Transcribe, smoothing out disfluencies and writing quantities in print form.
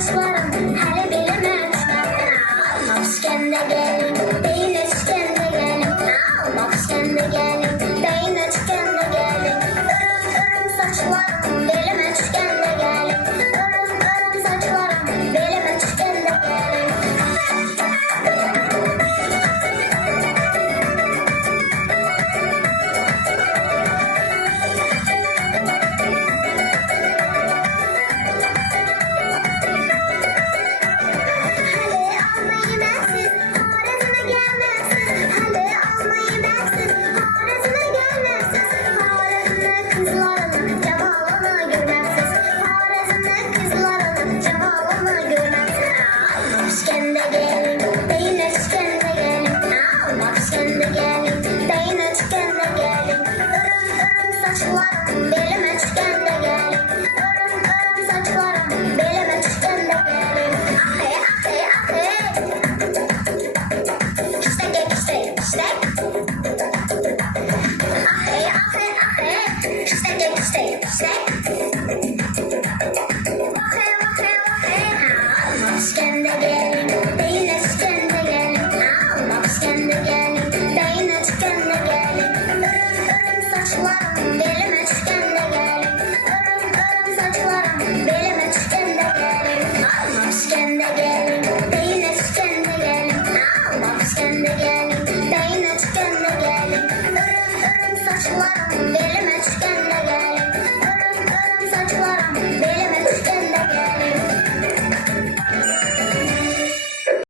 saçlarım hele belime düşmekten. Almak iskende gelin, beyine tükende gelin. Almak iskende gelin, beyine tükende gelin. Örüm saçlarım belime tükende gelin. Örüm saçlarım belime tükende gelin. Saçlarım belime tükende gelin. Örüm saçlarım belime tükende gelin. Ahe ahe ahe. İstek istek istek. Ahe ahe ahe. İstek istek istek. Ahe ahe ahe. Almak iskende gelin. Beyine tükende gelin. Almak iskende gelin. Beyine tükende gelin. Örüm saçlarım belime tükende gelin. Örüm saçlarım belime tükende gelin. Almak iskende gelin. Beyine tükende gelin. Almak iskende gelin. Beyine tükende gelin. Örüm saçlarım belime